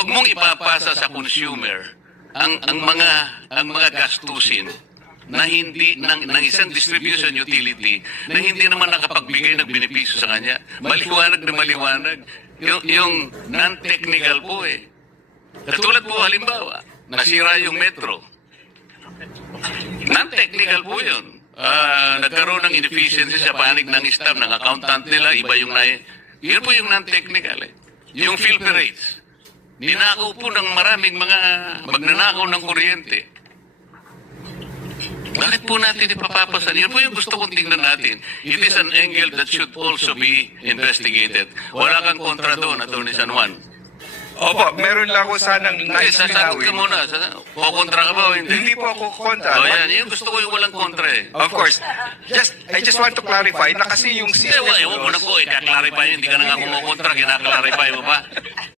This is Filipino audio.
Huwag mong ipapasa sa consumer ang mga gastusin na hindi ng isang distribution utility na hindi naman nakapagbigay ng benepisyo sa kanya. Maliwanag na maliwanag. Yung non-technical po eh. Katulad po halimbawa, nasira yung metro. Non-technical po yun. Nagkaroon ng inefficiency sa panig ng staff, ng accountant nila, iba yung yun po yung non-technical eh. Yung filter rates. Ninakaw po ng maraming mga magnanakaw ng kuryente. Bakit po natin ipapapasan? Yun po yung gusto kong tingnan natin. It is an angle that should also be investigated. Wala kang kontra doon, Atty. San Juan. Opo, meron lang ako sanang nais Sasagot ka linawin. muna. Kontra ka ba o hindi? Hindi po ako kontra. O yan, yung gusto ko yung walang kontra eh. Of course. I just want to clarify na kasi yung system Ewan mo na po, kaklarify, hindi ka na nga kumukontra, kinaklarify mo pa.